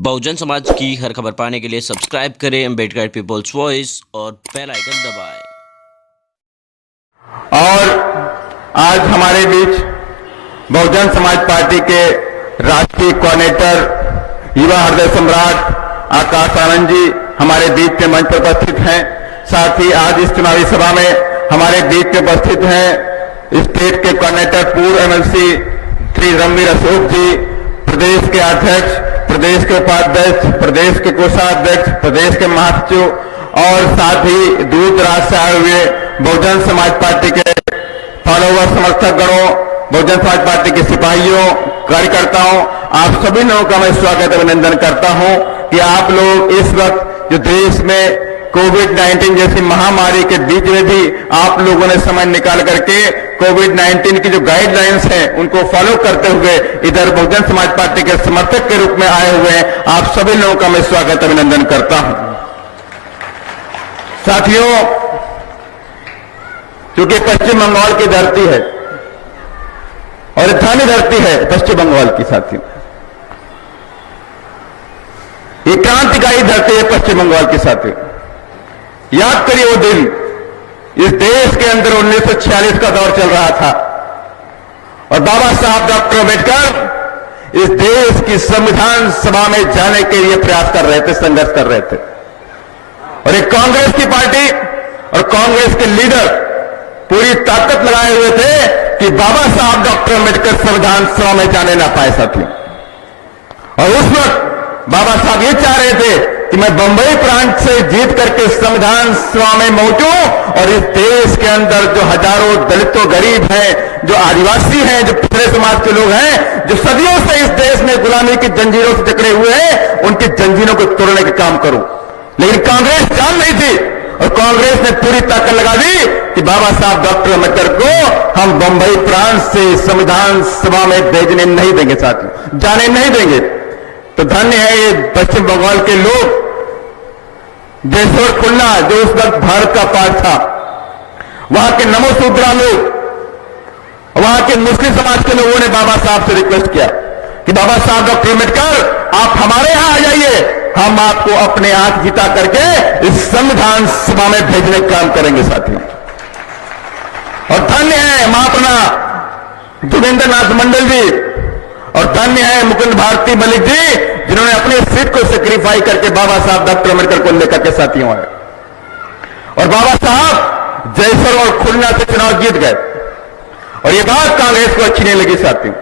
बहुजन समाज की हर खबर पाने के लिए सब्सक्राइब करें अम्बेडकर पीपल्स वॉइस और बेल आइकन दबाएं। और आज हमारे बीच बहुजन समाज पार्टी के राष्ट्रीय कोऑर्डिनेटर युवा हृदय सम्राट आकाश आनंद जी हमारे बीच के मंच पर उपस्थित हैं। साथ ही आज इस चुनावी सभा में हमारे बीच में उपस्थित हैं स्टेट के कोऑर्डिनेटर पूर्व एमएलसी श्री रणवीर अशोक जी, प्रदेश के अध्यक्ष, प्रदेश के उपाध्यक्ष, प्रदेश के कोषाध्यक्ष, प्रदेश के महासचिव और साथ ही दूर दराज से आए हुए बहुजन समाज पार्टी के फॉलोवर, समर्थक गणों, बहुजन समाज पार्टी के सिपाहियों, कार्यकर्ताओं, आप सभी लोगों का मैं स्वागत अभिनंदन करता हूं कि आप लोग इस वक्त जो देश में कोविड-19 जैसी महामारी के बीच में भी आप लोगों ने समय निकाल करके कोविड-19 की जो गाइडलाइंस हैं उनको फॉलो करते हुए इधर बहुजन समाज पार्टी के समर्थक के रूप में आए हुए हैं। आप सभी लोगों का मैं स्वागत अभिनंदन करता हूं। साथियों, क्योंकि पश्चिम बंगाल की धरती है और स्थानीय धरती है पश्चिम बंगाल की, साथियों ये क्रांतिकारी धरती है पश्चिम बंगाल की। साथियों याद करिए वो दिन, इस देश के अंदर 1946 का दौर चल रहा था और बाबा साहब डॉक्टर अम्बेडकर इस देश की संविधान सभा में जाने के लिए प्रयास कर रहे थे, संघर्ष कर रहे थे। और एक कांग्रेस की पार्टी और कांग्रेस के लीडर पूरी ताकत लगाए हुए थे कि बाबा साहब डॉक्टर अम्बेडकर संविधान सभा में जाने ना पाए। साथियों, और उस वक्त बाबा साहब ये चाह रहे थे कि मैं बंबई प्रांत से जीत करके संविधान सभा में पहुंचूं और इस देश के अंदर जो हजारों दलितों, गरीब हैं, जो आदिवासी हैं, जो पिछड़े समाज के लोग हैं, जो सदियों से इस देश में गुलामी की जंजीरों से जकड़े हुए हैं, उनकी जंजीरों को तोड़ने का काम करूं। लेकिन कांग्रेस जान नहीं थी और कांग्रेस ने पूरी ताकत लगा दी कि बाबा साहब डॉक्टर अम्बेडकर को हम बंबई प्रांत से संविधान सभा में भेजने नहीं देंगे, साथियों जाने नहीं देंगे। तो धन्य है ये पश्चिम बंगाल के लोग, जयसोर खुलना जो उस वक्त भारत का पार्ट था, वहां के नमोसूत्रा लोग, वहां के मुस्लिम समाज के लोगों ने बाबा साहब से रिक्वेस्ट किया कि बाबा साहब डॉक्टर अम्बेडकर आप हमारे यहां आ जाइए, हम आपको अपने हाथ जिता करके इस संविधान सभा में भेजने का काम करेंगे। साथियों, और धन्य है महापना जोगेंद्र नाथ मंडल जी और धन्य है मुकुंद भारती मलिक जी, जिन्होंने अपनी सीट को सेक्रीफाई करके बाबा साहब डॉक्टर अम्बेडकर को लेकर के साथियों आए और बाबा साहब जयसर और खुलना से चुनाव जीत गए। और ये बात कांग्रेस को अच्छी नहीं लगी साथियों,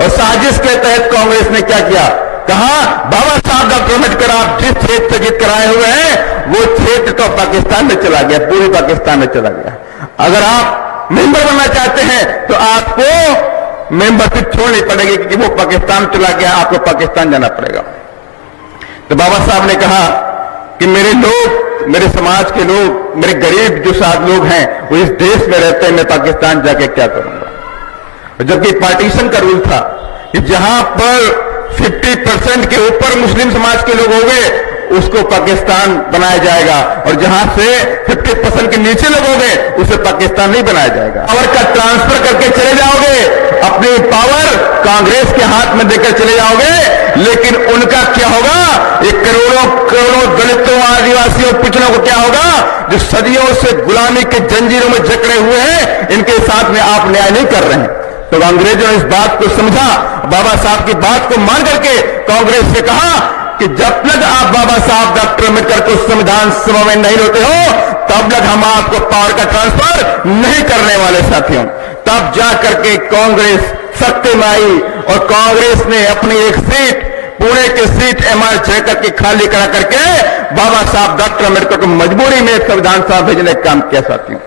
और साजिश के तहत कांग्रेस ने क्या किया, कहा बाबा साहब डॉक्टर अम्बेडकर आप जिस क्षेत्र से जीत कर आए हुए हैं वो क्षेत्र तो पाकिस्तान में चला गया, पूरी पाकिस्तान में चला गया। अगर आप मेंबर बनना चाहते हैं तो आपको मेंबरशिप छोड़नी पड़ेगी क्योंकि वो पाकिस्तान चला गया, आपको पाकिस्तान जाना पड़ेगा। तो बाबा साहब ने कहा कि मेरे लोग, मेरे समाज के लोग, मेरे गरीब जो साथ लोग हैं वो इस देश में रहते हैं, मैं पाकिस्तान जाके क्या करूंगा। जबकि पार्टीशन का रूल था कि जहां पर 50% के ऊपर मुस्लिम समाज के लोग होंगे उसको पाकिस्तान बनाया जाएगा और जहां से 50% के नीचे लोग होंगे उसे पाकिस्तान नहीं बनाया जाएगा। पावर का ट्रांसफर करके चले जाओगे, अपनी पावर कांग्रेस के हाथ में देकर चले जाओगे, लेकिन उनका क्या होगा, एक करोड़ों करोड़ों दलितों, आदिवासियों, पिछड़ों को क्या होगा जो सदियों से गुलामी के जंजीरों में जकड़े हुए हैं, इनके साथ में आप न्याय नहीं कर रहे हैं। तो अंग्रेजों ने इस बात को समझा, बाबा साहब की बात को मान करके कांग्रेस से कहा कि जब तक आप बाबा साहब डॉक्टर अम्बेडकर को संविधान सभा में नहीं होते हो तब तक हम आपको पावर का ट्रांसफर नहीं करने वाले। साथियों, तब जाकर के कांग्रेस सत्ते में आई और कांग्रेस ने अपनी एक सीट, पुणे की सीट MR जयकर की खाली करा करके बाबा साहब डॉक्टर अम्बेडकर को मजबूरी में संविधान सभा भेजने का काम किया। साथियों,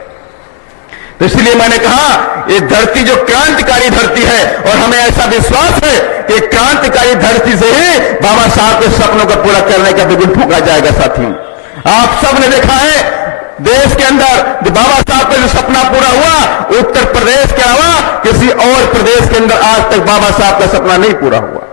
तो इसलिए मैंने कहा ये धरती जो क्रांतिकारी धरती है और हमें ऐसा विश्वास है कि क्रांतिकारी धरती से ही बाबा साहब के सपनों को पूरा करने का बिगुल फूंका जाएगा। साथियों, आप सब ने देखा है देश के अंदर जो बाबा साहब का जो सपना पूरा हुआ, उत्तर प्रदेश के अलावा किसी और प्रदेश के अंदर आज तक बाबा साहब का सपना नहीं पूरा हुआ।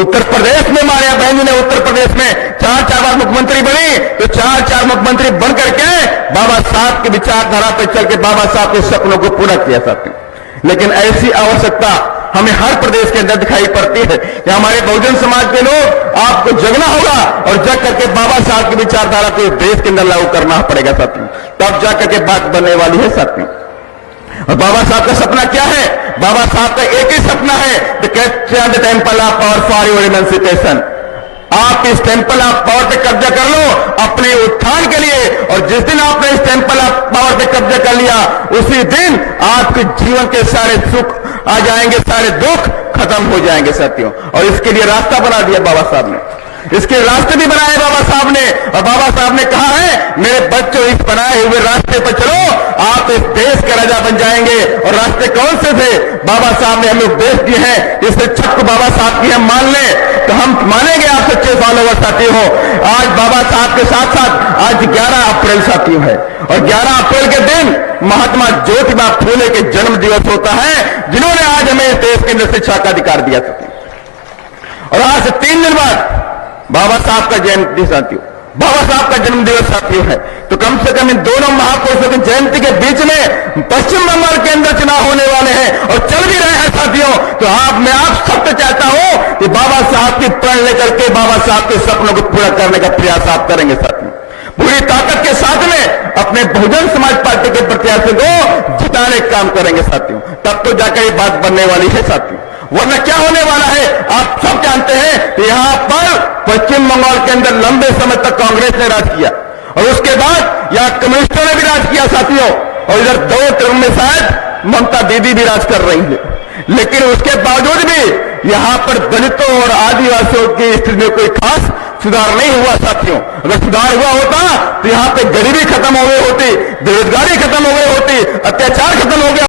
उत्तर प्रदेश में मारिया बहन जी ने उत्तर प्रदेश में 4 बार मुख्यमंत्री बनी, तो 4 मुख्यमंत्री बन करके बाबा साहब की विचारधारा पर चल के बाबा साहब के सपनों को पूरा किया। साथियों, लेकिन ऐसी आवश्यकता हमें हर प्रदेश के अंदर दिखाई पड़ती है कि हमारे बहुजन समाज के लोग, आपको जगना होगा और जग करके बाबा साहब की विचारधारा को देश के अंदर लागू करना पड़ेगा साथियों, तब जा करके बात बनने वाली है साथियों। और बाबा साहब का सपना क्या है? बाबा साहब का एक ही सपना है, the capture the temple of power for your emancipation. आप इस टेंपल ऑफ पावर पे कब्जा कर लो अपने उत्थान के लिए, और जिस दिन आपने इस टेंपल ऑफ पावर पे कब्जा कर लिया उसी दिन आपके जीवन के सारे सुख आ जाएंगे, सारे दुख खत्म हो जाएंगे साथियों। और इसके लिए रास्ता बना दिया बाबा साहब ने, इसके रास्ते भी बनाए बाबा साहब ने। और बाबा साहब ने कहा है, मेरे बच्चों इस बनाए हुए रास्ते पर चलो, आप इस देश के राजा बन जाएंगे। और रास्ते कौन से थे? बाबा साहब ने हमें उपदेश दिए हैं, इस शिक्षा को बाबा साहब की हम मान लें तो हम मानेंगे आप सच्चे फॉलोवर साथी हो। आज बाबा साहब के साथ साथ आज 11 अप्रैल साथियों है, और 11 अप्रैल के दिन महात्मा ज्योतिबा फूले के जन्म दिवस होता है, जिन्होंने आज हमें इस देश के अंदर शिक्षा का अधिकार दिया था। और आज से 3 दिन बाद बाबा साहब का जयंती साथियों, बाबा साहब का जन्म दिवस साथियों है, तो कम से कम इन दोनों महापुरुषों की जयंती के बीच में पश्चिम बंगाल के अंदर चुनाव होने वाले हैं और चल भी रहे हैं साथियों। तो मैं आप सबसे चाहता हूं कि बाबा साहब की प्रण लेकर के बाबा साहब के सपनों को पूरा करने का प्रयास आप करेंगे साथियों, पूरी ताकत के साथ में अपने बहुजन समाज पार्टी के प्रत्याशी को जिताने का काम करेंगे साथियों, तब तो जाकर ये बात बनने वाली है साथियों। वरना क्या होने वाला है आप सब जानते हैं कि यहां पर पश्चिम बंगाल के अंदर लंबे समय तक कांग्रेस ने राज किया, और उसके बाद यहां कम्युनिस्टों ने भी राज किया साथियों, और इधर 2 टर्म में शायद ममता दीदी भी राज कर रही है। लेकिन उसके बावजूद भी यहां पर दलितों और आदिवासियों की स्थिति में कोई खास सुधार नहीं हुआ साथियों। अगर सुधार हुआ होता तो यहां पे गरीबी खत्म हो गई होती, बेरोजगारी खत्म हो गई होती, अत्याचार खत्म हो गया